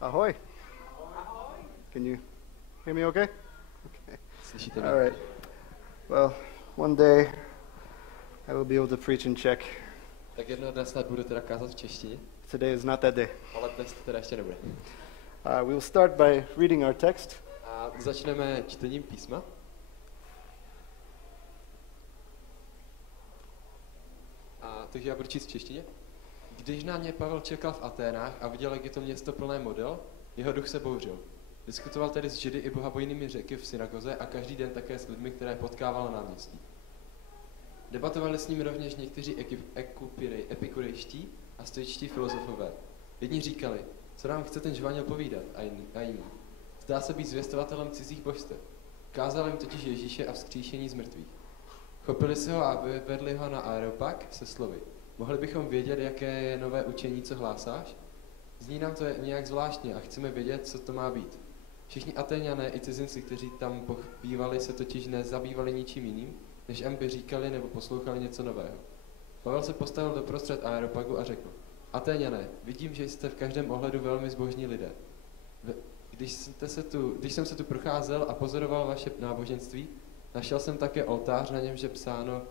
Ahoy. Can you hear me okay? Okay. All right. Well, one day I will be able to preach in Czech. Tak jednoho dne snad budu teda kázat v češtině. Today is not that day. Ale dnes to teda ještě nebude. We will start by reading our text. A začneme čtením písma. Takže já budu číst v češtině. Když na ně Pavel čekal v Aténách a viděl, jak je to město plné model, jeho duch se bouřil. Diskutoval tedy s Židy i bohabojnými Řeky v synagoze a každý den také s lidmi, které potkával na náměstí. Debatovali s ním rovněž někteří epikurejští a stoičtí filozofové. Jedni říkali, co nám chce ten žvaněl povídat, a jiní. Zdá se být zvěstovatelem cizích božstev. Kázal jim totiž Ježíše a vzkříšení z mrtvých. Chopili se ho a vedli ho na aeropag se slovy. Mohli bychom vědět, jaké je nové učení, co hlásáš? Zní nám to nějak zvláštně a chceme vědět, co to má být. Všichni Atéňané i cizinci, kteří tam pobývali, se totiž nezabývali ničím jiným, než aby říkali nebo poslouchali něco nového. Pavel se postavil doprostřed aeropagu a řekl, Atéňané, vidím, že jste v každém ohledu velmi zbožní lidé. Když jsem se tu procházel a pozoroval vaše náboženství, našel jsem také oltář, na němž je psáno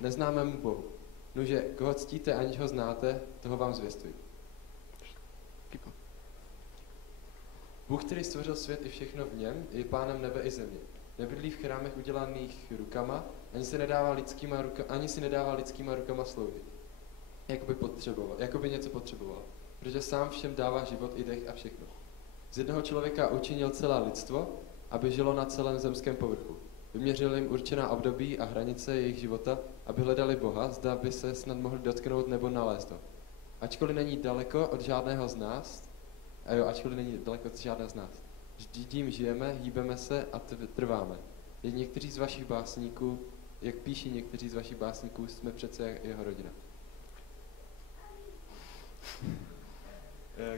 neznámému Bohu. Nože, koho ctíte, aniž ho znáte, toho vám zvěstuji. Bůh, který stvořil svět i všechno v něm, je pánem nebe i země. Nebydlí v chrámech udělaných rukama, ani si nedává lidskýma rukama sloužit. Jako by něco potřeboval, protože sám všem dává život i dech a všechno. Z jednoho člověka učinil celé lidstvo, aby žilo na celém zemském povrchu. Vyměřil jim určená období a hranice jejich života, aby hledali Boha, zda by se snad mohli dotknout nebo nalézt ho. Ačkoliv není daleko od žádného z nás, vždyť jím žijeme, hýbeme se a trváme. Jak píší někteří z vašich básníků, jsme přece jeho rodina.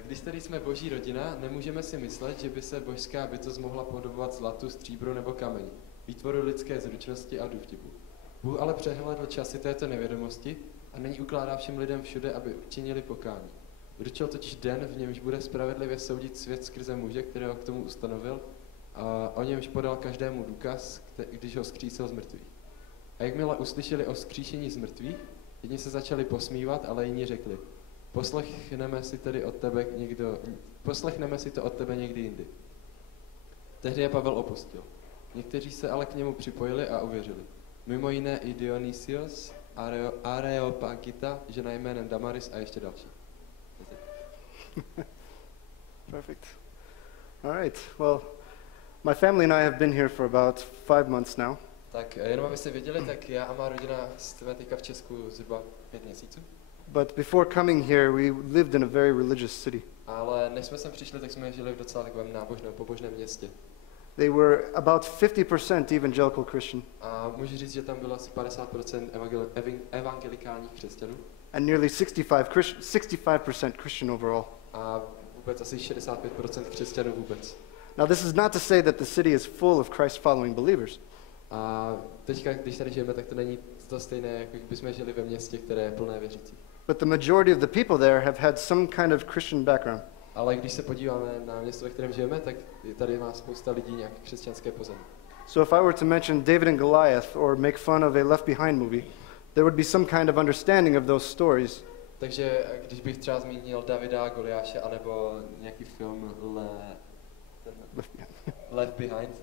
Když tedy jsme boží rodina, nemůžeme si myslet, že by se božská bytost mohla podobovat zlatu, stříbru nebo kameni, výtvoru lidské zručnosti a důvtipu. Bůh ale přehlédl časy této nevědomosti a nyní ukládá všem lidem všude, aby učinili pokání. Určil totiž den, v němž bude spravedlivě soudit svět skrze muže, kterého k tomu ustanovil, a o němž podal každému důkaz, když ho vzkřísil z mrtvých. A jakmile uslyšeli o vzkříšení z mrtvých, jedni se začali posmívat, ale jiní řekli, poslechneme si to od tebe někdy jindy. Tehdy je Pavel opustil. Někteří se ale k němu připojili a uvěřili. Mimo jiné i Dionysios, Areopagita, žena jménem Damaris a ještě další. Perfect. All right. Well, my family and I have been here for about 5 months now. Tak jenom abyste věděli, tak já a má rodina jsme teďka v Česku zhruba 5 měsíců. But before coming here, we lived in a very religious city. Ale než jsme sem přišli, tak jsme žili v docela takovém pobožném městě. They were about 50% evangelical Christian. A můžu říct, že tam bylo asi 50% evangelikálních křesťanů. And nearly 65% Christian overall. A vůbec asi 65% křesťanů vůbec. Now this is not to say that the city is full of Christ-following believers. A teďka, když tady žijeme, tak to není to stejné, jako bychom žili ve městě, které je plné věřících. But the majority of the people there have had some kind of Christian background. Ale když se podíváme na město, ve kterém žijeme, tak tady má spousta lidí nějaké křesťanské pozemí. So if I were to mention David and Goliath or make fun of a Left Behind movie, there would be some kind of understanding of those stories. Takže když bych třeba zmínil Davida a Goliáše, anebo nějaký film Left Behind,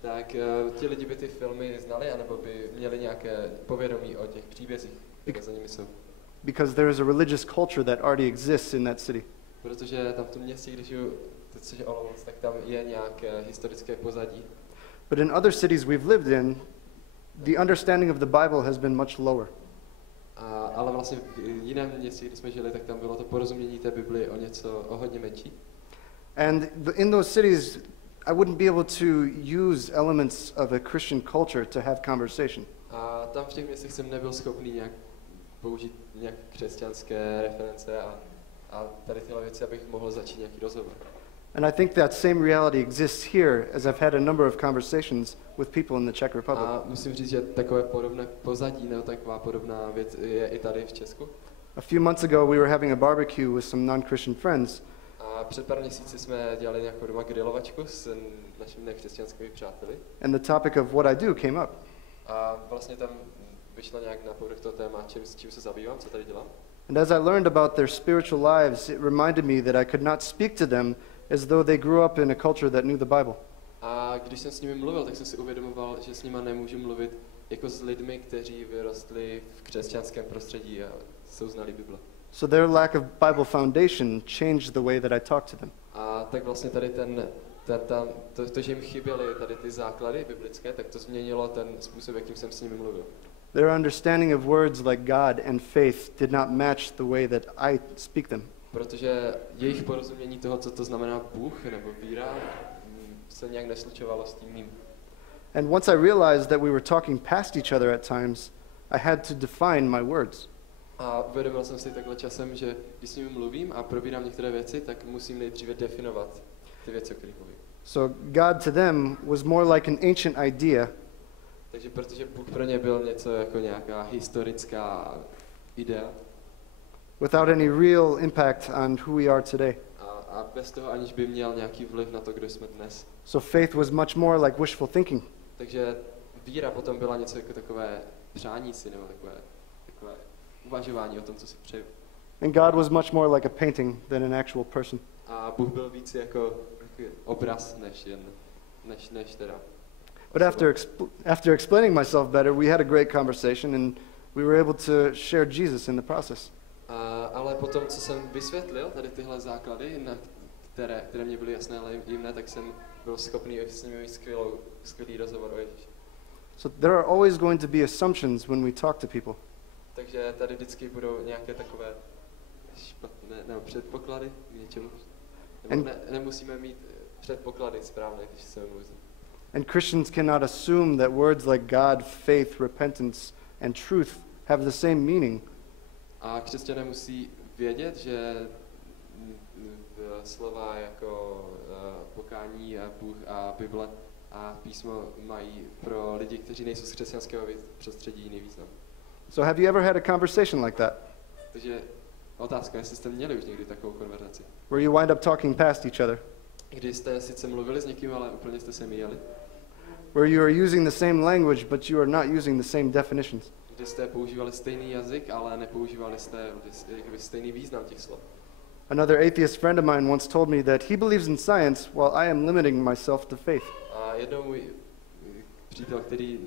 tak ti lidi by ty filmy znali, anebo by měli nějaké povědomí o těch příbězích, které za nimi jsou. Because there is a religious culture that already exists in that city. Protože tam v tom městě, když což je Olomouc, tak tam je nějaké historické pozadí. But in other cities we've lived in, the understanding of the Bible has been much lower. Ale vlastně v jiném městě, když jsme žili, tak tam bylo to porozumění té Bibli o hodně menší. And in those cities, I wouldn't be able to use elements of a Christian culture to have conversation. A tam v těch městech jsem nebyl schopný nějak použít nějak křesťanské reference a tady tyhle věci, abych mohl začít nějaký rozhovor. And I think that same reality exists here, as I've had a number of conversations with people in the Czech Republic. A musím říct, že takové podobné pozadí, nebo taková podobná věc je i tady v Česku. A few months ago, we were having a barbecue with some non-Christian friends. A před pár měsíci jsme dělali nějakou doma grilovačku s našimi nekřesťanskými přáteli. And the topic of what I do came up. A vlastně tam vyšlo nějak na povrch toho téma, čím se zabývám, co tady dělám. And as I learned about their spiritual lives, it reminded me that I could not speak to them as though they grew up in a culture that knew the Bible. A když jsem s nimi mluvil, tak jsem si uvědomoval, že s nima nemůžu mluvit jako s lidmi, kteří vyrostli v křesťanském prostředí a jsou znali Bible. So their lack of Bible foundation changed the way that I talk to them. A tak vlastně tady to, že jim chyběly tady ty základy biblické, tak to změnilo ten způsob, jakým jsem s nimi mluvil. Their understanding of words like God and faith did not match the way that I speak them. Protože jejich porozumění toho, co to znamená Bůh nebo víra, se nějak neslučovalo s tím mým. And once I realized that we were talking past each other at times, I had to define my words. A uvědomil jsem si takhle časem, že když s nimi mluvím a probírám některé věci, tak musím nejdříve definovat ty věci, o kterých mluvím. So God to them was more like an ancient idea. Takže protože Bůh pro ně byl něco jako nějaká historická idea. Without any real impact on who we are today. A bez toho, aniž by měl nějaký vliv na to, kdo jsme dnes. So faith was much more like wishful thinking. Takže víra potom byla něco jako takové přání si, nebo takové uvažování o tom, co si přeju. And God was much more like a painting than an actual person. A Bůh byl víc jako obraz, než teda. But after explaining myself better, we had a great conversation and we were able to share Jesus in the process. Ale potom, co jsem vysvětlil, tady tyhle základy, které mě byly jasné, ale jim ne, tak jsem byl schopný s nimi mít skvělý rozhovor o Ježíši. So there are always going to be assumptions when we talk to people. Takže tady vždycky budou nějaké takové špatné, nebo předpoklady k něčemu. Nebo nemusíme mít předpoklady správné, když se mluví. And Christians cannot assume that words like God, faith, repentance, and truth have the same meaning. A křesťané musí vědět, že slova jako pokání a Bůh a Bible a písmo mají pro lidi, kteří nejsou z křesťanského prostředí, jiný význam. So have you ever had a conversation like that? Takže otázka, jestli jste měli už někdy takovou konverzaci. Where you wind up talking past each other? Kdy jste sice mluvili s někým, ale úplně jste se míjeli. Where you are using the same language, but you are not using the same definitions. Kdy jste používali stejný jazyk, ale nepoužívali jste stejný význam těch slov. Another atheist friend of mine once told me that he believes in science while I am limiting myself to faith. A jednou můj přítel, který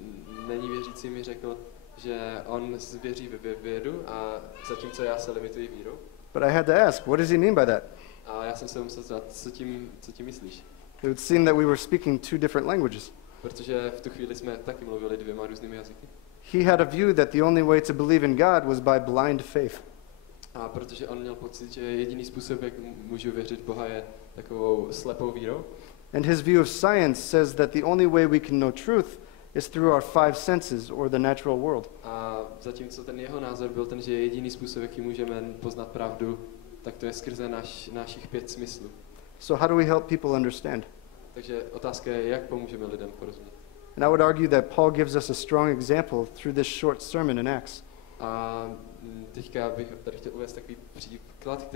není věřící, mi řekl, že on věří ve vědu a zatímco já se limituji vírou. But I had to ask, what does he mean by that? A já jsem se musel zeptat, co tím myslíš? It would seem that we were speaking two different languages. Protože v tu chvíli jsme taky mluvili dvěma různými jazyky. He had a view that the only way to believe in God was by blind faith. A protože on měl pocit, že jediný způsob, jak můžu věřit v Boha, je takovou slepou vírou. And his view of science says that the only way we can know truth is through our five senses or the natural world. A zatímco ten jeho názor byl ten, že jediný způsob, jaký můžeme poznat pravdu, tak to je skrze našich 5 smyslů. So how do we help people understand? Takže otázka je, jak pomůžeme lidem porozumět. And I would argue that Paul gives us a strong example through this short sermon in Acts. A teďka bych tady chtěl uvést takový příklad,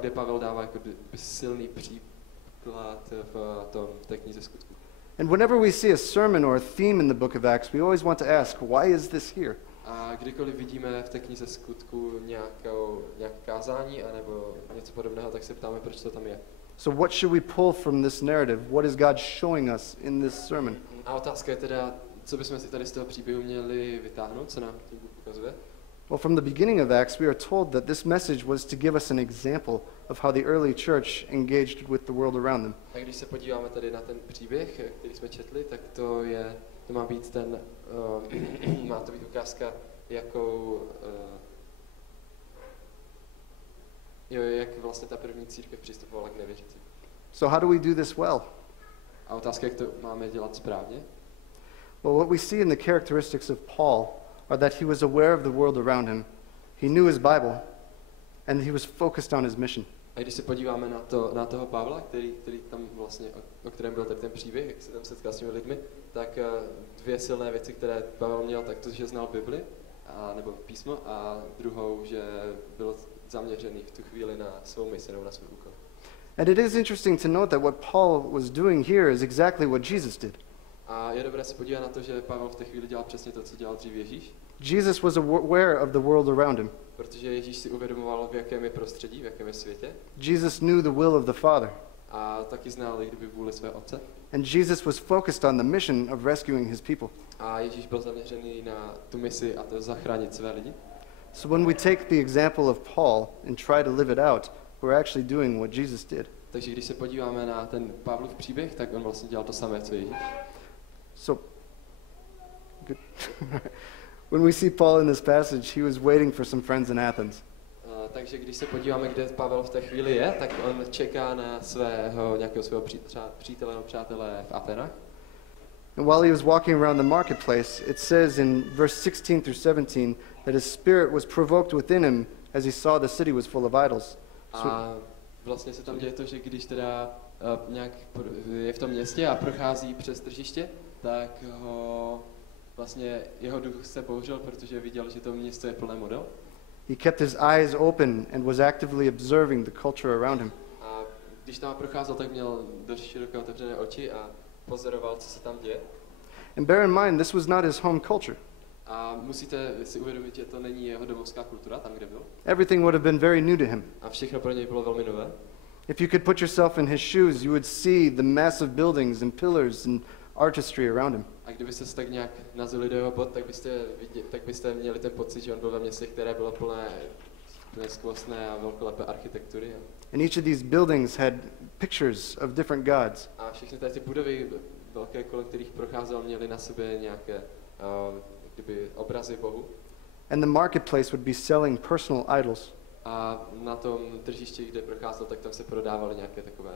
kde Pavel dává jako silný příklad v té knize Skutků. And whenever we see a sermon or a theme in the book of Acts, we always want to ask, why is this here? A kdykoliv vidíme v té knize Skutků nějaké kázání anebo něco podobného, tak se ptáme, proč to tam je. So what should we pull from this narrative? What is God showing us in this sermon? A otázka je teda, co bychom si tady z toho příběhu měli vytáhnout, co nám tím Bůh ukazuje? Well, from the beginning of Acts, we are told that this message was to give us an example of how the early church engaged with the world around them. A když se podíváme tady na ten příběh, který jsme četli, tak to má být má to být ukázka, jak vlastně ta první církev přistupovala k nevěřícím. So how do we do this well? A otázka, jak to máme dělat správně? Well, what we see in the characteristics of Paul are that he was aware of the world around him. He knew his Bible, and he was focused on his mission. A když se podíváme na toho Pavla, který tam vlastně, o kterém byl tady ten příběh, jak se tam setkal s těmi lidmi, tak 2 silné věci, které Pavel měl, tak to, že znal Bibli, nebo písmo, a druhou, že byl zaměřený v tu chvíli na svou misi nebo na svůj úkol. And it is interesting to note that what Paul was doing here is exactly what Jesus did. A je dobré se podívat na to, že Pavel v té chvíli dělal přesně to, co dělal dřív Ježíš. Jesus was aware of the world around him. Protože Ježíš si uvědomoval, v jakém je prostředí, v jakém je světě. Jesus knew the will of the Father. A taky znal kdyby vůli své otce. And Jesus was focused on the mission of rescuing his people. A Ježíš byl zaměřený na tu misi a to zachránit své lidi. So when we take the example of Paul and try to live it out, we're actually doing what Jesus did. Takže když se podíváme na ten Pavlův příběh, tak on vlastně dělal to samé, co Ježíš. So, good. When we see Paul in this passage, he was waiting for some friends in Athens. Takže když se podíváme, kde Pavel v té chvíli je, tak on čeká na nějakého svého přítele nebo přátelé v Atenách. And while he was walking around the marketplace, it says in verse 16 through 17 that his spirit was provoked within him as he saw the city was full of idols. A vlastně se tam děje to, že když teda nějak je v tom městě a prochází přes tržiště, tak vlastně jeho duch se bouřil, protože viděl, že to město je plné model. He kept his eyes open and was actively observing the culture around him. A když tam procházel, tak měl dost široké otevřené oči a pozoroval, co se tam děje. And bear in mind, this was not his home culture. A musíte si uvědomit, že to není jeho domovská kultura, tam, kde byl. Everything would have been very new to him. A všechno pro něj bylo velmi nové. If you could put yourself in his shoes, you would see the massive buildings and pillars and artistry around him. A kdybyste se tak nějak nazvali do jeho bod, tak byste měli ten pocit, že on byl ve městě, které bylo plné skvostné a velkolepé architektury. And each of these buildings had pictures of different gods. A všechny ty budovy velké, kolem kterých procházel, měly na sobě nějaké obrazy Bohu. And the marketplace would be selling personal idols. A na tom tržišti, kde procházel, tak tam se prodávaly nějaké takové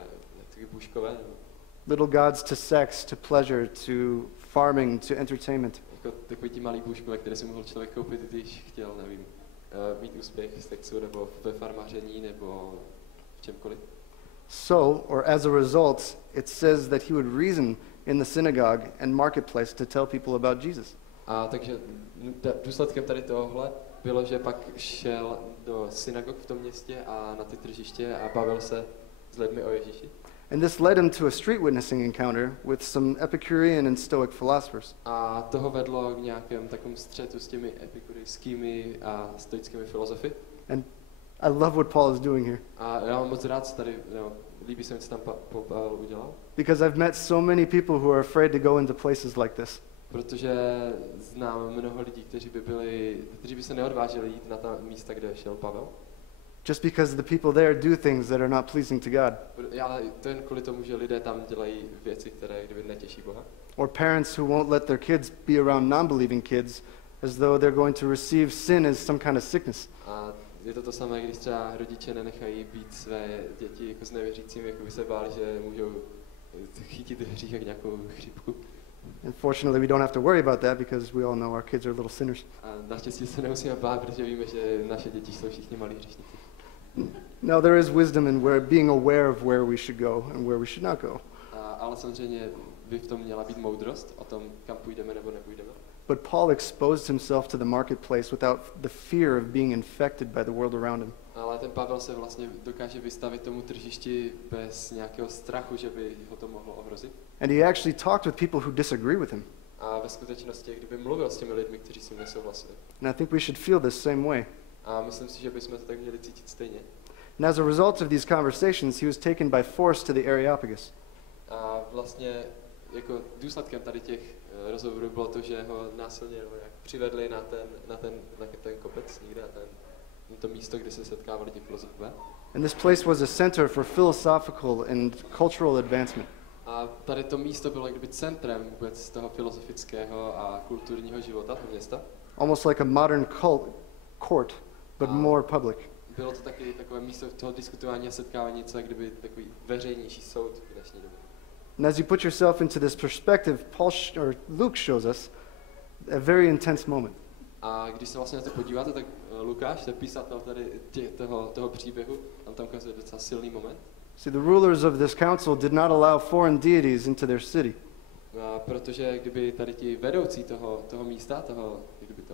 bůžkové. Little gods to sex, to pleasure, to farming, to entertainment. Jako takový ti malý bůžkové, které si mohl člověk koupit, když chtěl, nevím, mít úspěch z sexu, nebo ve farmaření, nebo v čemkoliv. So, or as a result, it says that he would reason in the synagogue and marketplace to tell people about Jesus. A takže důsledkem tady tohle bylo, že pak šel do synagog v tom městě a na ty tržiště a bavil se s lidmi o Ježíši. And this led him to a street witnessing encounter with some Epicurean and Stoic philosophers. A toho vedlo k nějakém takovém střetu s těmi epikurejskými a stoickými filozofy. And I love what Paul is doing here. A já mám moc rád, co tady, líbí se mi, co tam Pavel udělal. Because I've met so many people who are afraid to go into places like this. Protože znám mnoho lidí, kteří by se neodvážili jít na ta místa, kde šel Pavel. Just because the people there do things that are not pleasing to God. Ale to jen kvůli tomu, že lidé tam dělají věci, které netěší Boha. Or parents who won't let their kids be around non-believing kids as though they're going to receive sin as some kind of sickness. A je to samé, když třeba rodiče nenechají být své děti jako s nevěřícími, jako by se báli, že můžou chytit hřích jak nějakou chřipku. Unfortunately, we don't have to worry about that because we all know our kids are little sinners. A naštěstí se nemusíme bát, protože víme, že naše děti jsou všichni malí hříšníci. Now there is wisdom in being aware of where we should go and where we should not go. Ale samozřejmě by v tom měla být moudrost o tom, kam půjdeme nebo nepůjdeme. But Paul exposed himself to the marketplace without the fear of being infected by the world around him. Ale ten Pavel se vlastně dokáže vystavit tomu tržišti bez nějakého strachu, že by ho to mohlo ohrozit. And he actually talked with people who disagree with him. A ve skutečnosti, kdyby mluvil s těmi lidmi, kteří s ním nesouhlasili. And I think we should feel this same way. A myslím si, že bychom to tak měli cítit stejně. And as a result of these conversations, he was taken by force to the Areopagus. A vlastně jako důsledkem tady těch rozhovorů bylo to, že ho násilně přivedli na ten kopec někde, na to místo, kde se setkávali ti filozofové. And this place was a center for philosophical and cultural advancement. A tady to místo bylo kdyby centrem vůbec toho filozofického a kulturního života toho města. Almost like a modern court, but more public. Bylo to taky takové místo toho diskutování a setkávání, co kdyby takový veřejnější soud v dnešní době. And as you put yourself into this perspective, Luke shows us a very intense moment. A když se vlastně na to podíváte, tak Lukáš, ten písatel tady toho příběhu, tam ukazuje docela silný moment. See, the rulers of this council did not allow foreign deities into their city. Protože kdyby tady ti vedoucí toho místa, toho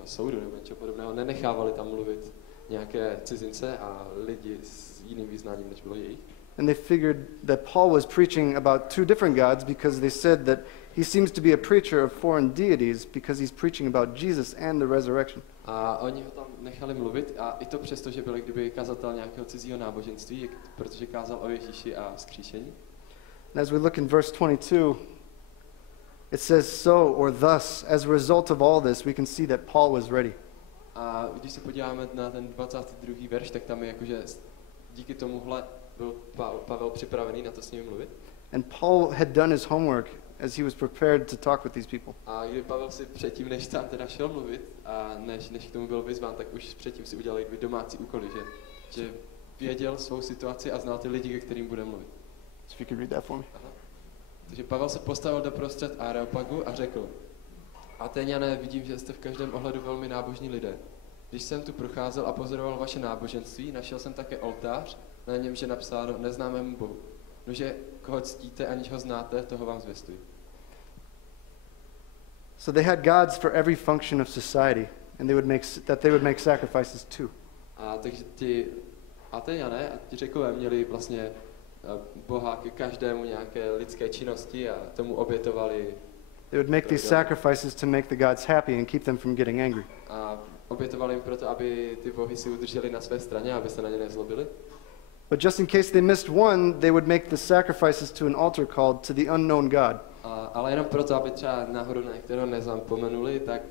soudu nebo něco podobného, nenechávali tam mluvit nějaké cizince a lidi s jiným vyznáním, než bylo jejich. And they figured that Paul was preaching about two different gods because they said that he seems to be a preacher of foreign deities because he's preaching about Jesus and the resurrection. A oni ho tam nechali mluvit a i to přesto, že byl kdyby kazatel nějakého cizího náboženství, protože kázal o Ježíši a vzkříšení. And as we look in verse 22, it says, so or thus, as a result of all this, we can see that Paul was ready. A když se podíváme na ten 22. verš, tak tam je jakože díky tomuhle byl Pavel připravený na to s nimi mluvit. And Paul had done his homework as he was prepared to talk with these people. A když Pavel si předtím, než tam teda šel mluvit a než k tomu byl vyzván, tak už předtím si udělal domácí úkoly, že věděl svou situaci a znal ty lidi, ke kterým bude mluvit. So if you could read that for me. Aha. Takže Pavel se postavil doprostřed Areopagu a řekl: Atéňané, vidím, že jste v každém ohledu velmi nábožní lidé. Když jsem tu procházel a pozoroval vaše náboženství, našel jsem také oltář, na němž je napsáno neznámému Bohu. Nože, koho ctíte, aniž ho znáte, toho vám zvěstuji. So they had gods for every function of society, and they would make sacrifices too. A takže ti Atéňané a ti Řekové měli vlastně Boha ke každému nějaké lidské činnosti a tomu obětovali. They would make these sacrifices to make the gods happy and keep them from getting angry. A obětovali jim proto, aby ty bohy si udrželi na své straně, aby se na ně nezlobili. But just in case they missed one, they would make the sacrifices to an altar called to the unknown God. Ale jenom proto, aby třeba náhodou na některého nezapomenuli, tak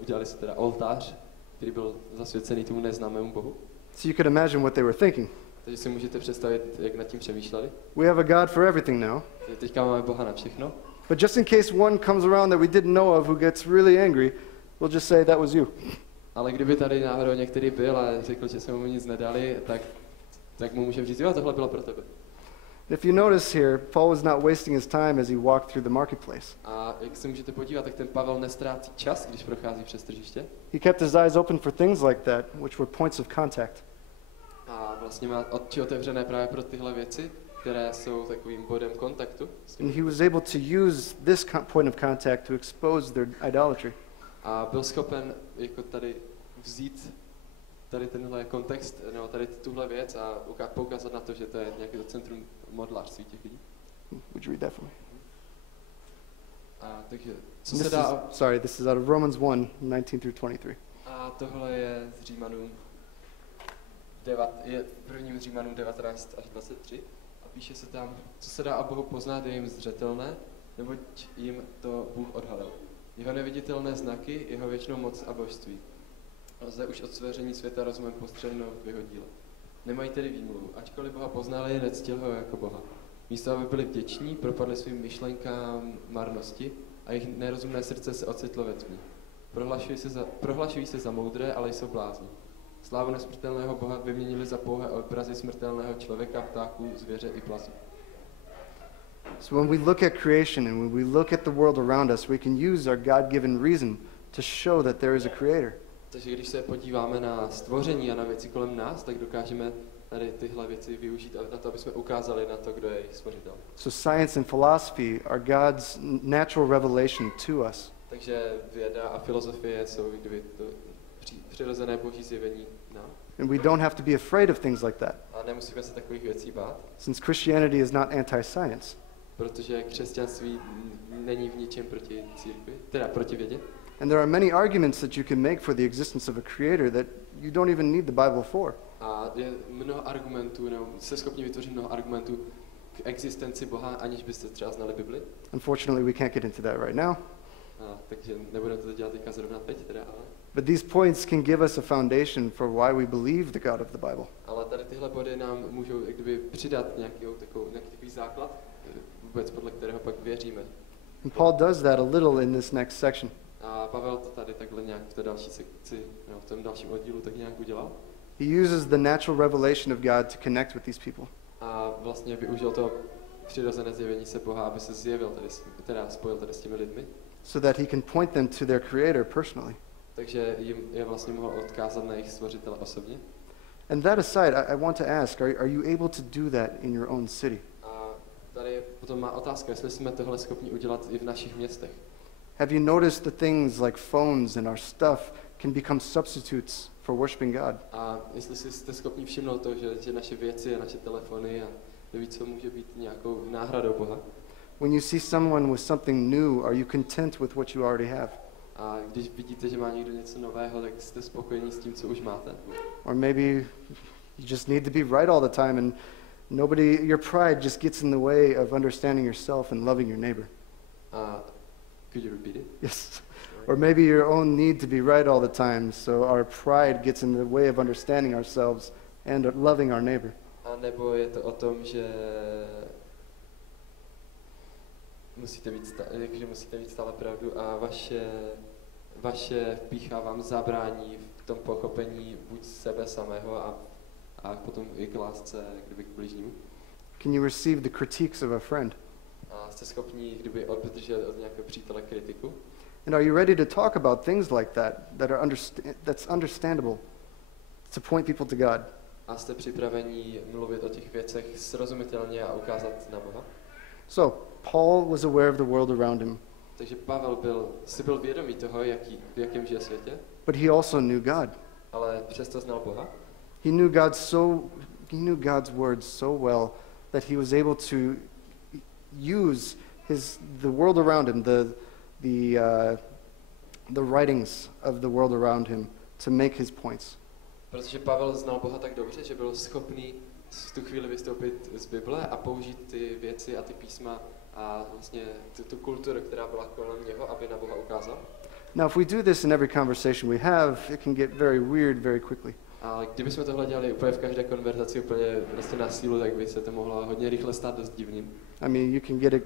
udělali si teda oltář, který byl zasvěcený tomu neznámému Bohu. So you could imagine what they were thinking. Takže si můžete představit, jak nad tím přemýšleli. We have a God for everything now. Teďka máme Boha na všechno. But just in case one comes around that we didn't know of who gets really angry, we'll just say that was you. Ale kdyby tady náhodou některý byl a řekl, že jsme mu nic nedali, tak mu můžeme říct, jo, tohle bylo pro tebe. If you notice here, Paul was not wasting his time as he walked through the marketplace. A jak se můžete podívat, tak ten Pavel nestrácí čas, když prochází přes tržiště. He kept his eyes open for things like that, which were points of contact. A vlastně má oči otevřené právě pro tyhle věci, které jsou takovým bodem kontaktu. And he was able to use this point of contact to expose their idolatry. A byl schopen jako tady vzít tady tenhle kontext, nebo tady tuhle věc a poukázat na to, že to je nějaké centrum modlářství těch lidí. Would you read that for me? A takže, co se dá... This is out of Romans 1, 19 through 23. A tohle je z Římanům, je prvním z Římanům 19 až 23. A píše se tam, co se dá o Bohu poznat, je jim zřetelné, neboť jim to Bůh odhalil. Jeho neviditelné znaky, jeho věčnou moc a božství. Lze už od stvoření světa rozumem postřehnout v jeho díle. Nemají tedy výmluvu, ačkoliv Boha poznali, nectil ho jako Boha. Místo, aby byli vděční, propadli svým myšlenkám marnosti a jejich nerozumné srdce se ocitlo ve tmě. Prohlašují se za moudré, ale jsou blázni. Slávu nesmrtelného Boha vyměnili za pouhé obrazy smrtelného člověka, ptáků, zvěře i plazů. So when we look at creation and when we look at the world around us, we can use our God-given reason to show that there is a creator. Takže když se podíváme na stvoření a na věci kolem nás, tak dokážeme tady tyhle věci využít na to, aby jsme ukázali na to, kdo je jejich stvořitel. So science and philosophy are God's natural revelation to us. Takže věda a filozofie jsou kdyby to přirozené boží zjevení nám. And we don't have to be afraid of things like that. A nemusíme se takových věcí bát. Since Christianity is not anti-science. Protože křesťanství není v ničem proti církvi, teda proti vědě. And there are many arguments that you can make for the existence of a creator that you don't even need the Bible for. A je mnoho argumentů, nebo jste schopni vytvořit mnoho argumentů k existenci Boha, aniž byste třeba znali Bibli. Unfortunately, we can't get into that right now. Takže nebudeme to dělat teďka zrovna teď, teda, ale. But these points can give us a foundation for why we believe the God of the Bible. Ale tady tyhle body nám můžou jak kdyby přidat nějaký takový základ, vůbec podle kterého pak věříme. And Paul does that a little in this next section. A Pavel to tady takhle nějak v té další sekci, nebo v tom dalším oddílu tak nějak udělal. He uses the natural revelation of God to connect with these people. A vlastně využil to přirozené zjevení se Boha, aby se zjevil teda spojil tady s těmi lidmi. So that he can point them to their creator personally. Takže jim je vlastně mohl odkázat na jejich stvořitele osobně. And that aside, I want to ask, are you able to do that in your own city? A tady je potom má otázka, jestli jsme tohle schopni udělat i v našich městech. Have you noticed the things like phones and our stuff can become substitutes for worshiping God? A jestli jste schopni všimnout to, že naše věci a naše telefony a neví, co může být nějakou náhradou Boha. When you see someone with something new, are you content with what you already have? A když vidíte, že má někdo něco nového, tak jste spokojení s tím, co už máte. Or maybe you just need to be right all the time and your pride just gets in the way of understanding yourself and loving your neighbor. Could you repeat it? Yes. Or maybe your own need to be right all the time, so our pride gets in the way of understanding ourselves and loving our neighbor. A nebo je to o tom, že musíte mít stále pravdu a vaše pýcha vám zabrání v tom pochopení buď sebe samého a potom i k lásce k bližnímu. Can you receive the critiques of a friend? A jste schopni obdržet od nějakého přítele kritiku? And are you ready to talk about things like that's understandable, to point people to God? A jste připraveni mluvit o těch věcech srozumitelně a ukázat na Boha? So, Paul was aware of the world around him. Takže Pavel byl vědomý toho, v jakém žije světě. But he also knew God. Ale přesto znal Boha. He knew God's words so well that he was able to use the world around him, the writings of the world around him to make his points. Protože Pavel znal Boha tak dobře, že byl schopný v tu chvíli vystoupit z Bible a použít ty věci a ty písma a vlastně tu kulturu, která byla kolem něho, aby na Boha ukázal. Now, if we do this in every conversation we have, it can get very weird very quickly. Ale kdybychom tohle dělali úplně v každé konverzaci, úplně prostě na sílu, tak by se to mohlo hodně rychle stát dost divným. I mean,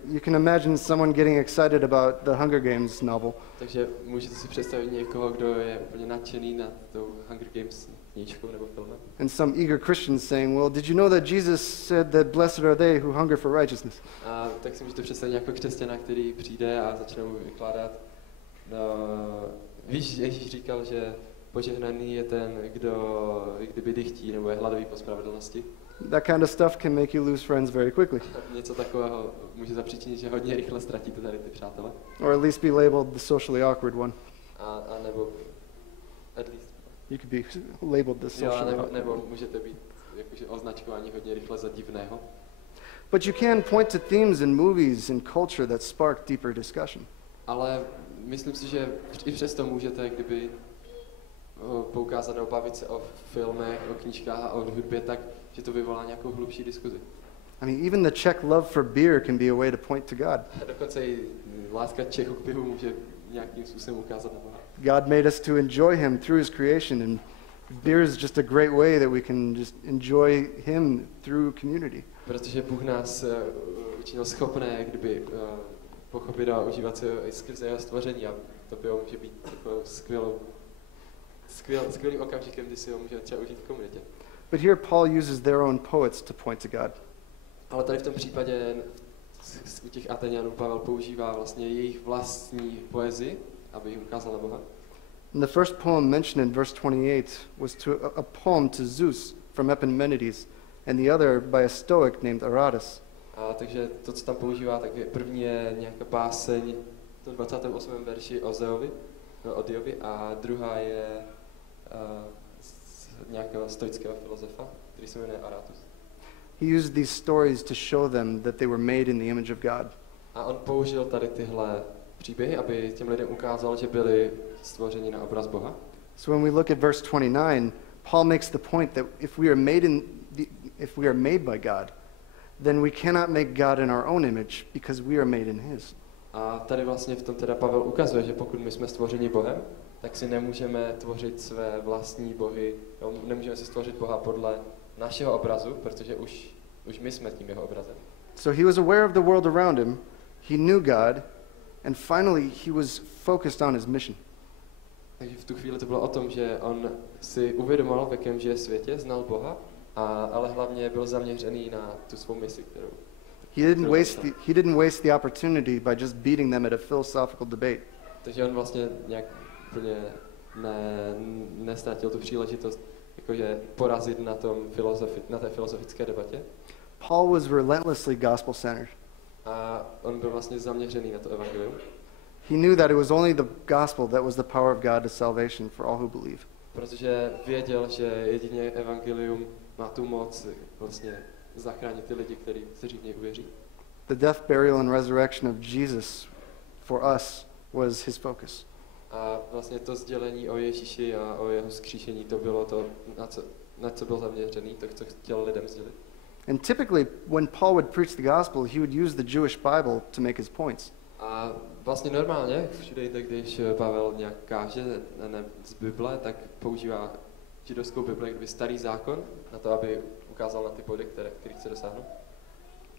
you can imagine someone getting excited about the Hunger Games novel. Takže můžete si představit někoho, kdo je úplně nadšený na tou Hunger Games knížkou nebo filmem. And some eager Christians saying, well, did you know that Jesus said that blessed are they who hunger for righteousness? A tak si můžete představit nějakého křesťana, který přijde a začne mu vykládat. Víš, Ježíš říkal, že požehnaný je ten, kdo kdyby dychtí nebo je hladový po spravedlnosti. That kind of stuff can make you lose friends very quickly. Něco takového může zapříčinit, že hodně rychle ztratíte tady ty přátele. Or at least be labeled the socially awkward one. A nebo at least. You could be labeled the socially awkward. Nebo můžete být jakože označkování hodně rychle za divného. But you can point to themes in movies and culture that spark deeper discussion. Ale myslím si, že i přesto můžete poukázat nebo bavit se o filmech, o knížkách a o hudbě tak, že to vyvolá nějakou hlubší diskuzi. I mean, even the Czech love for beer can be a way to point to God. Dokonce i láska Čechů k pivu může nějakým způsobem ukázat na Boha. God made us to enjoy him through his creation, and beer is just a great way that we can just enjoy him through community. Protože Bůh nás učinil schopné, pochopit a užívat se i skrze jeho stvoření a to pivo může být takovou skvělým okamžikem, kdy si ho můžeme třeba užít v komunitě. But here Paul uses their own poets to point to God. Ale tady v tom případě u těch Ateňanů Pavel používá vlastně jejich vlastní poezii, aby jim ukázal na Boha. And the first poem mentioned in verse 28 was a poem to Zeus from Epimenides, and the other by a Stoic named Aratus. A takže to, co tam používá, tak první je nějaká báseň v 28. verši o Diovi a druhá je nějakého stoického filozofa, který se jmenuje Aratus. He used these stories to show them that they were made in the image of God. A on použil tady tyhle příběhy, aby těm lidem ukázal, že byli stvořeni na obraz Boha. So when we look at verse 29, Paul makes the point that if we are made by God, then we cannot make God in our own image because we are made in his. A tady vlastně v tom teda Pavel ukazuje, že pokud my jsme stvořeni Bohem, tak si nemůžeme tvořit své vlastní bohy, nemůžeme si stvořit Boha podle našeho obrazu, protože už my jsme tím jeho obrazem. So he was aware of the world around him, he knew God, and finally he was focused on his mission. Takže v tu chvíli to bylo o tom, že on si uvědomoval, v jakém žije světě, znal Boha, ale hlavně byl zaměřený na tu svou misi, kterou He didn't waste the opportunity by just beating them at a philosophical debate. Takže on vlastně nějak úplně nestratil tu příležitost, jakože porazit na té filozofické debatě. Paul was relentlessly gospel-centered. A on byl vlastně zaměřený na to evangelium. He knew that it was only the gospel that was the power of God to salvation for all who believe. Protože věděl, že jedině evangelium má tu moc vlastně zachránit ty lidi, kteří v něj uvěří. The death, burial, and resurrection of Jesus for us was his focus. A vlastně to sdělení o Ježíši a o jeho vzkříšení, to bylo to, na co byl zaměřený, to, co chtěl lidem sdělit. And typically, when Paul would preach the gospel, he would use the Jewish Bible to make his points. A vlastně normálně, všude jinde, když Pavel nějak káže z Bible, tak používá židovskou Bibli, kdyby starý zákon, na to, aby ukázal na ty body, kterých chce dosáhnout.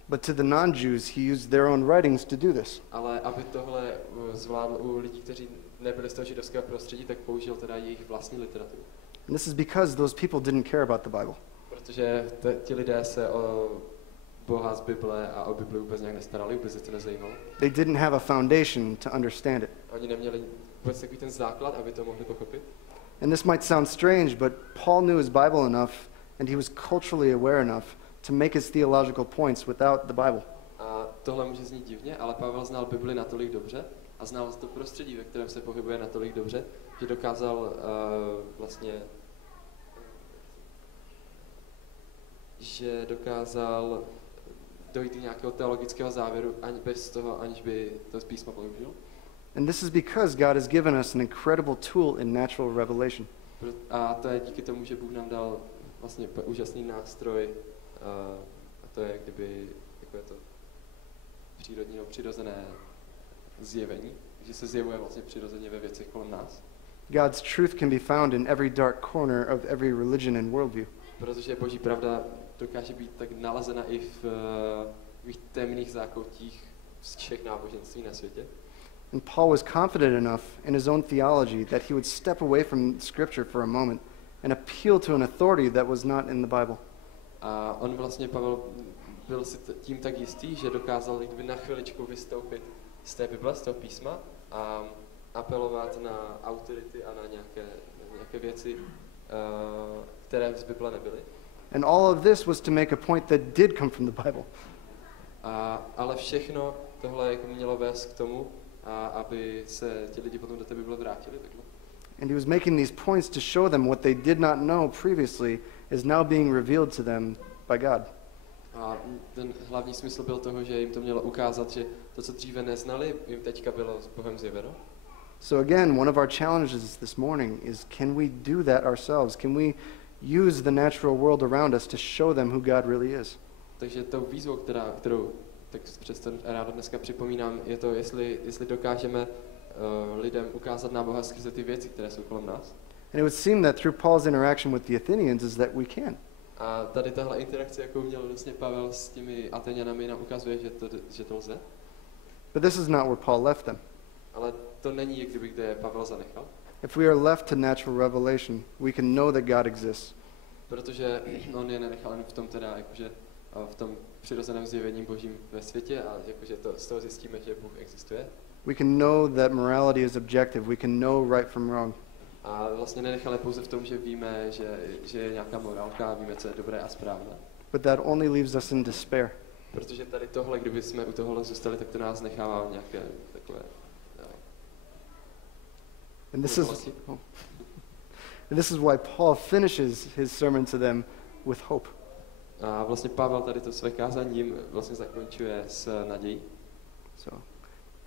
But to the non-Jews, he used their own writings to do this. Ale aby tohle zvládl u lidí, kteří nebyli z toho židovského prostředí, tak použil teda jejich vlastní literaturu. And this is because those people didn't care about the Bible. Protože ti lidé se o Boha z Bible a o Bibli vůbec nějak nestarali, vůbec se to nezajímalo. They didn't have a foundation to understand it. Oni neměli vůbec takový ten základ, aby to mohli pochopit. And this might sound strange, but Paul knew his Bible enough, and he was culturally aware enough to make his theological points without the Bible. A tohle může znít divně, ale Pavel znal Bibli natolik dobře a znal to prostředí, ve kterém se pohybuje natolik dobře, že dokázal dojít k nějakého teologického závěru aniž by to písmo použil. And this is because God has given us an incredible tool in natural revelation. A to je díky tomu, že Bůh nám dal vlastně úžasný nástroj, a to je kdyby, jako je to přirozené zjevení, že se zjevuje vlastně přirozeně ve věcech kolem nás. God's truth can be found in every dark corner of every religion and worldview. Protože Boží pravda dokáže být tak nalezena i v temných zákoutích z všech náboženství na světě. And Paul was confident enough in his own theology that he would step away from Scripture for a moment and appeal to an authority that was not in the Bible. A on vlastně, Pavel, byl si tím tak jistý, že dokázal kdyby na chviličku vystoupit z té Bible, z toho písma a apelovat na autority a na nějaké věci, které z Bible nebyly. And all of this was to make a point that did come from the Bible. Ale všechno tohle jako mělo vést k tomu, aby se ti lidi potom do té Bible vrátili. Takhle. And he was making these points to show them what they did not know previously is now being revealed to them by God. A ten hlavní smysl byl toho, že jim to mělo ukázat, že to, co dříve neznali, jim teďka bylo s Bohem zjeveno. So again, one of our challenges this morning is, can we do that ourselves? Can we use the natural world around us to show them who God really is? Takže tou výzvou, kterou tak přesto rád dneska připomínám, je to, jestli dokážeme lidem ukázat na Boha skrze ty věci, které jsou kolem nás. And it would seem that through Paul's interaction with the Athenians is that we can. A tady tahle interakce, jakou měl vlastně Pavel s těmi Ateňanami, nám ukazuje, že to lze. But this is not where Paul left them. Ale to není, jak kdyby, kde Pavel zanechal. If we are left to natural revelation, we can know that God exists. Protože on je nenechal jen v tom teda, jakože v tom přirozeném zjevení Božím ve světě a jakože z toho zjistíme, že Bůh existuje. We can know that morality is objective. We can know right from wrong. A vlastně nenechal je pouze v tom, že víme, že je nějaká morálka a víme, co je dobré a správné. But that only leaves us in despair. Protože tady tohle, kdyby jsme u tohohle zůstali, tak to nás nechává nějaké takové... And this is why Paul finishes his sermon to them with hope. A vlastně Pavel tady to své kázání jim vlastně zakončuje s nadějí. So,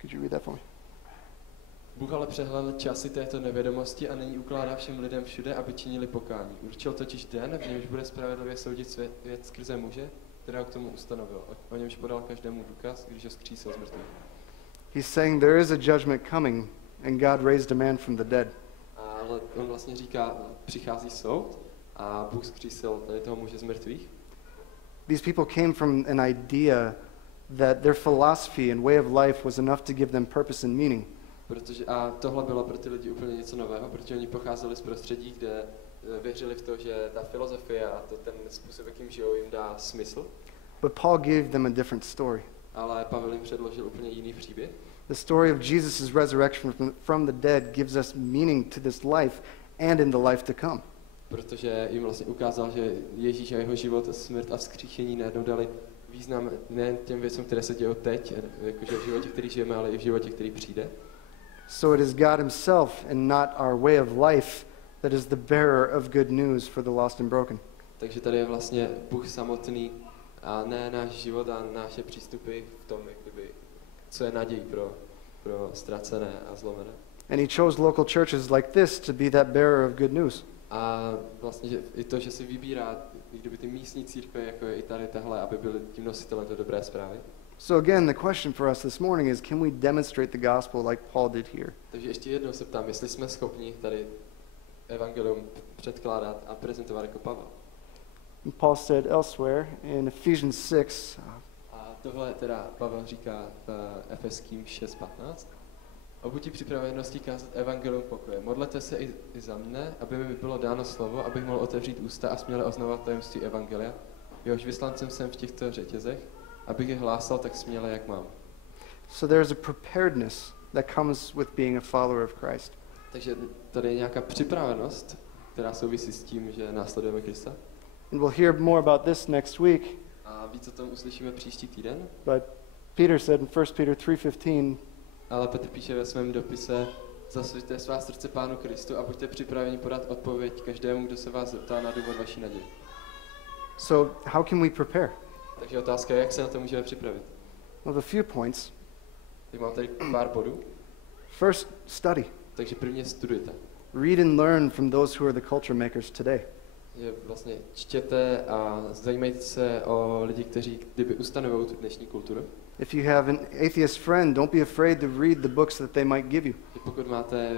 could you read that for me? Bůh ale přehlédl časy této nevědomosti a nyní ukládá všem lidem všude, aby činili pokání. Určil totiž den, v němž bude spravedlivě soudit svět skrze muže, kterého k tomu ustanovil. O němž podal každému důkaz, když ho vzkřísil z mrtvých. He's saying there is a judgment coming, and God raised a man from the dead. Ale on vlastně říká, přichází soud a Bůh vzkřísil tady toho muže z mrtvých. These people came from an idea that their philosophy and way of life was enough to give them purpose and meaning. A tohle bylo pro ty lidi úplně něco nového, protože oni pocházeli z prostředí, kde věřili v to, že ta filozofie a ten způsob, jakým žijou, jim dá smysl. But Paul gave them a different story. Ale Pavel jim předložil úplně jiný příběh. The story of Jesus' resurrection from the dead gives us meaning to this life and in the life to come. Protože jim vlastně ukázal, že Ježíš a jeho život, smrt a vzkříšení najednou dali význam nejen těm věcem, které se dějí teď, jakože v životě, který žijeme, ale i v životě, který přijde. So it is God himself and not our way of life that is the bearer of good news for the lost and broken. Takže tady je vlastně Bůh samotný, A ne náš život a naše přístupy v tom, jak kdyby, co je naděj pro ztracené a zlomené. And he chose local churches like this to be that bearer of good news. A vlastně že i to, že si vybírá i kdyby ty místní církve, jako je i tady tahle, aby byly tím nositelem té dobré zprávy. So again, the question for us this morning is, can we demonstrate the gospel like Paul did here? Takže ještě jednou se ptám, jestli jsme schopni tady evangelium předkládat a prezentovat jako Pavel. And Paul said elsewhere in Ephesians 6, A tohle teda Pavel říká v Efeským 6:15. O buďte připravenosti kázat evangelium pokoje. Modlete se i za mne, aby mi bylo dáno slovo, abych mohl otevřít ústa a směle oznamovat tajemství evangelia. Jehož vyslancem jsem v těchto řetězech, abych je hlásal tak směle, jak mám. so there's a preparedness that comes with being a follower of Christ. Takže tady je nějaká připravenost, která souvisí s tím, že následujeme Krista. And we'll hear more about this next week, A víc o tom uslyšíme příští týden. but Peter said in 1 Peter 3:15, Ale Petr píše ve svém dopise: zasvěťte svá srdce Pánu Kristu a buďte připraveni podat odpověď každému, kdo se vás zeptá na důvod vaší naděje. so how can we prepare? Takže otázka je, jak se na to můžeme připravit. Well, the few points. Tak mám tady pár bodů. First, study. Takže prvně studujte. Read and learn from those who are the culture makers today. Že vlastně čtěte a zajímejte se o lidi, kteří kdyby ustanovují tu dnešní kulturu. If you have an atheist friend, don't be afraid to read the books that they might give you. Že pokud máte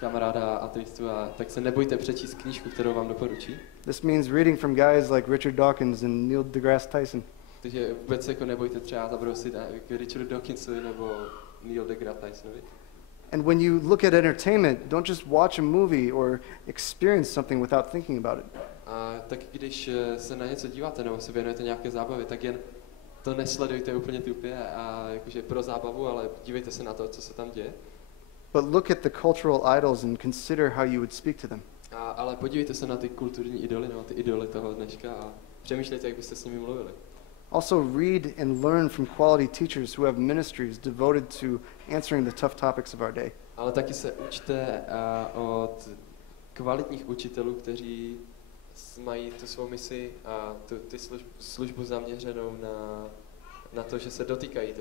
kamaráda ateistu, tak se nebojte přečíst knížku, kterou vám doporučí. This means reading from guys like Richard Dawkins and Neil deGrasse Tyson. Takže vůbec se jako nebojte třeba zabrousit k Richardu Dawkinsovi nebo Neil deGrasse Tysonovi. And when you look at entertainment, don't just watch a movie or experience something without thinking about it. A tak když se na něco díváte nebo se věnujete nějaké zábavě, tak jen to nesledujte úplně tupě a jakože pro zábavu, ale dívejte se na to, co se tam děje. But look at the cultural idols and consider how you would speak to them. Ale podívejte se na ty kulturní idoly, nebo ty idoly toho dneška a přemýšlejte, jak byste s nimi mluvili. Also read and learn from quality teachers who have ministries devoted to answering the tough topics of our day. Ale taky se učte od kvalitních učitelů, kteří mají tu svou misi a ty službu zaměřenou na to, že se dotýkají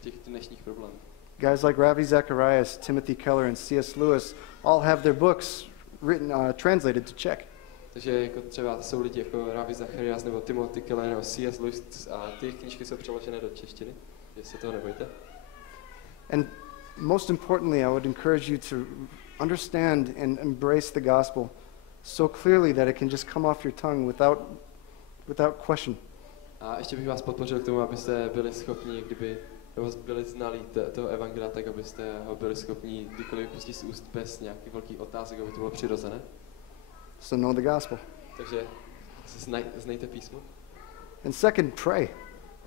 těch dnešních problémů. Guys like Ravi Zacharias, Timothy Keller, and C.S. Lewis all have their books written, translated to Czech. Takže jako třeba jsou lidi jako Ravi Zacharias nebo Timothy Keller nebo C.S. Lewis a ty knížky jsou přeložené do češtiny, že se toho nebojte. And most importantly, I would encourage you to understand and embrace the gospel so clearly that it can just come off your tongue without question. A ještě bych vás podpořil k tomu, abyste byli schopni, kdyby byli znalí toho evangelia, tak abyste ho byli schopni kdykoliv pustit z úst bez nějakých velkých otázek, aby to bylo přirozené. So know the gospel. Takže znejte písmo. And second, pray.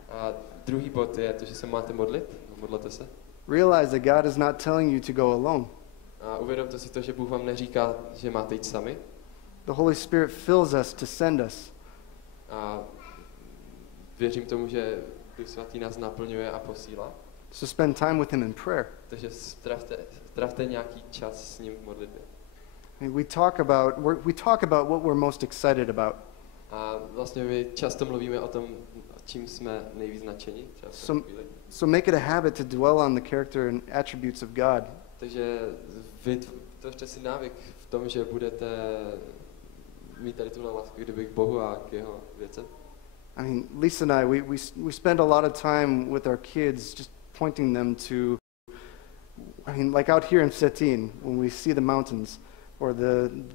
A druhý bod je to, že se máte modlit. Modlete se. Realize that God is not telling you to go alone. A uvědomte si to, že Bůh vám neříká, že máte jít sami. The Holy Spirit fills us to send us. A věřím tomu, že Duch Svatý nás naplňuje a posílá. So spend time with him in prayer. Takže stravte nějaký čas s ním v modlitbě. I mean, we talk about what we're most excited about. A vlastně my často mluvíme o tom, čím jsme nejvíc nadšení. So make it a habit to dwell on the character and attributes of God. Takže vytvořte si návyk v tom, že budete mít tady tuhle lásku kdyby k Bohu a k jeho věcem. I mean, Lisa and I, we spend a lot of time with our kids just pointing them to, I mean, like out here in Stettin, when we see the mountains or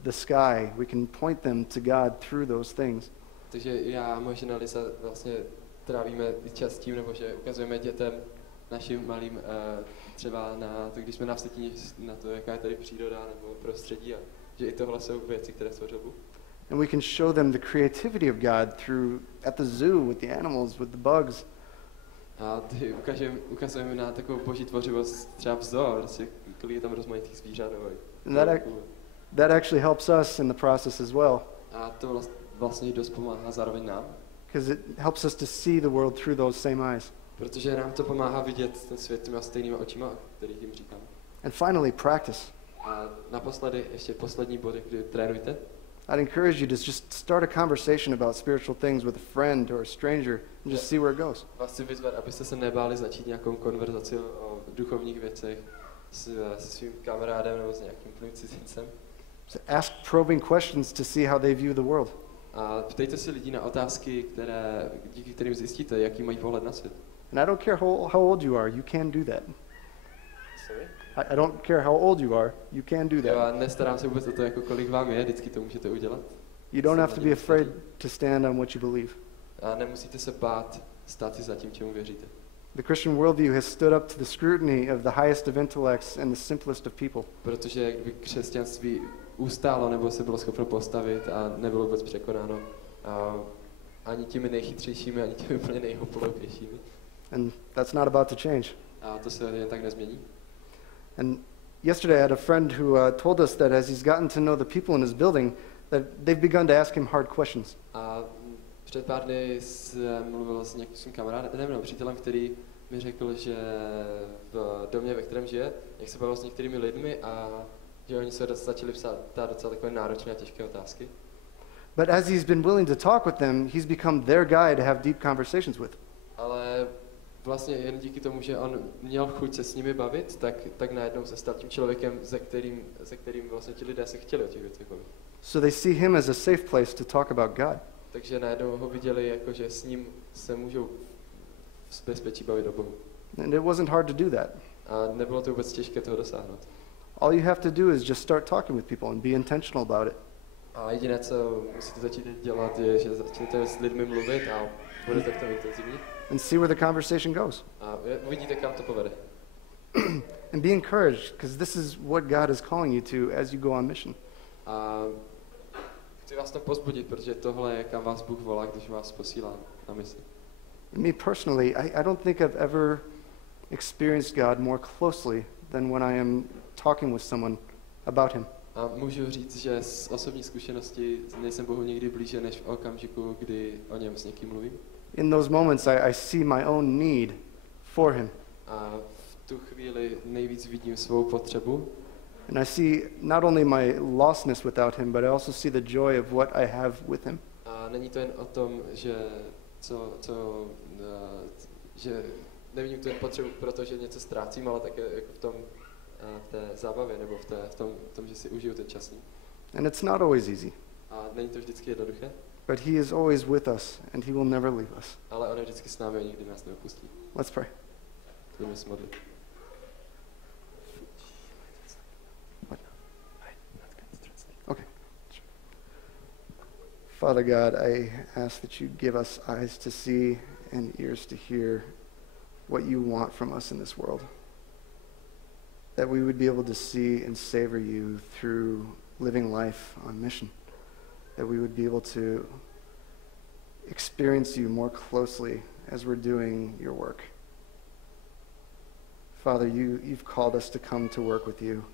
the sky, we can point them to God through those things. Takže já a moje žena Lisa vlastně trávíme čas tím, nebo že ukazujeme dětem, našim malým, třeba na to, když jsme na Stettině, na to, jaká je tady příroda nebo prostředí a že i tohle jsou věci, které stvořil Bůh. And we can show them the creativity of God through at the zoo with the animals, with the bugs. A ukazujeme na takovou boží tvořivost třeba v zoo, prostě kolik je tam rozmanitých zvířat. That actually helps us in the process as well. A to vlastně dost pomáhá zároveň nám. Because it helps us to see the world through those same eyes. Protože nám to pomáhá vidět ten svět těma stejnýma očima, kterých jim říkám. And finally, practice. A naposledy, ještě poslední bod, kdy trénujte. I'd encourage you to just start a conversation about spiritual things with a friend or a stranger and just see where it goes. Vás chci vyzvat, abyste se nebáli začít nějakou konverzaci o duchovních věcech se svým kamarádem nebo s nějakým plným cizincem. So ask probing questions to see how they view the world. A ptejte se lidí na otázky, díky kterým zjistíte, jaký mají pohled na svět. And I don't care how old you are, you can do that. Sorry? I don't care how old you are, you can do that. Já nestarám se vůbec o to, jako kolik vám je, vždycky to můžete udělat. You don't have to be afraid to stand on what you believe. A nemusíte se bát stát si za tím, čemu věříte. The Christian worldview has stood up to the scrutiny of the highest of intellects and the simplest of people. Protože kdyby křesťanství ustálo nebo se bylo schopno postavit a nebylo vůbec překonáno ani těmi nejchytřejšími, ani těmi úplně nejhloupějšími. And that's not about to change. A to se jen tak nezmění. And yesterday I had a friend who told us that as he's gotten to know the people in his building, that they've begun to ask him hard questions. A před pár dny jsem mluvil s nějakým kamarádem, nebo přítelem, který mi řekl, že v domě, ve kterém žije, jak se bavil s některými lidmi a že oni se začali ptát docela takové náročné a těžké otázky. But as he's been willing to talk with them, he's become their guy to have deep conversations with. Ale vlastně jen díky tomu, že on měl chuť se s nimi bavit, tak najednou se stal tím člověkem, se kterým vlastně ti lidé se chtěli o těch věcech bavit. So they see him as a safe place to talk about God. Takže najednou ho viděli, jako že s ním se můžou v bezpečí bavit o Bohu. And it wasn't hard to do that. A nebylo to vůbec těžké toho dosáhnout. All you have to do is just start talking with people and be intentional about it. A jediné, co musíte začít dělat, je, že začnete s lidmi mluvit a budete v tom intenzivní. And see where the conversation goes. A uvidíte, kam to povede. And be encouraged, because this is what God is calling you to as you go on mission. A chci vás tam pozbudit, protože tohle je, kam vás Bůh volá, když vás posílá na misi. Me personally, I don't think I've ever experienced God more closely than when I am talking with someone about him. A můžu říct, že z osobní zkušenosti nejsem Bohu nikdy blíže, než v okamžiku, kdy o něm s někým mluvím. In those moments, I see my own need for him. A v tu chvíli nejvíc vidím svou potřebu. And I see not only my lostness without him, but I also see the joy of what I have with him. A není to jen o tom, že že nevidím tu jen potřebu, protože něco ztrácím, ale také jako v té zábavě, nebo v tom, že si užiju ten čas. And it's not always easy. A není to vždycky jednoduché. But he is always with us, and he will never leave us. Ale on je vždycky s námi a nikdy nás neopustí. Let's pray. Budeme se modlit. Okay. Father God, I ask that you give us eyes to see and ears to hear what you want from us in this world. That we would be able to see and savor you through living life on mission. That we would be able to experience you more closely as we're doing your work. Father, you've called us to come to work with you,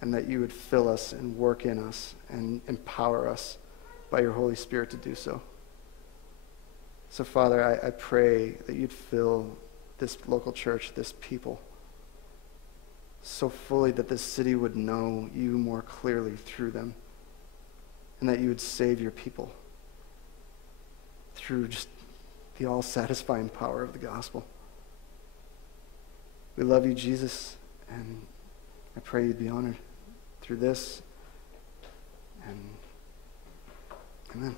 and that you would fill us and work in us and empower us by your Holy Spirit to do so. So, Father, I pray that you'd fill this local church, this people, so fully that this city would know you more clearly through them, and that you would save your people through just the all-satisfying power of the gospel. We love you, Jesus, and I pray you'd be honored through this. And amen.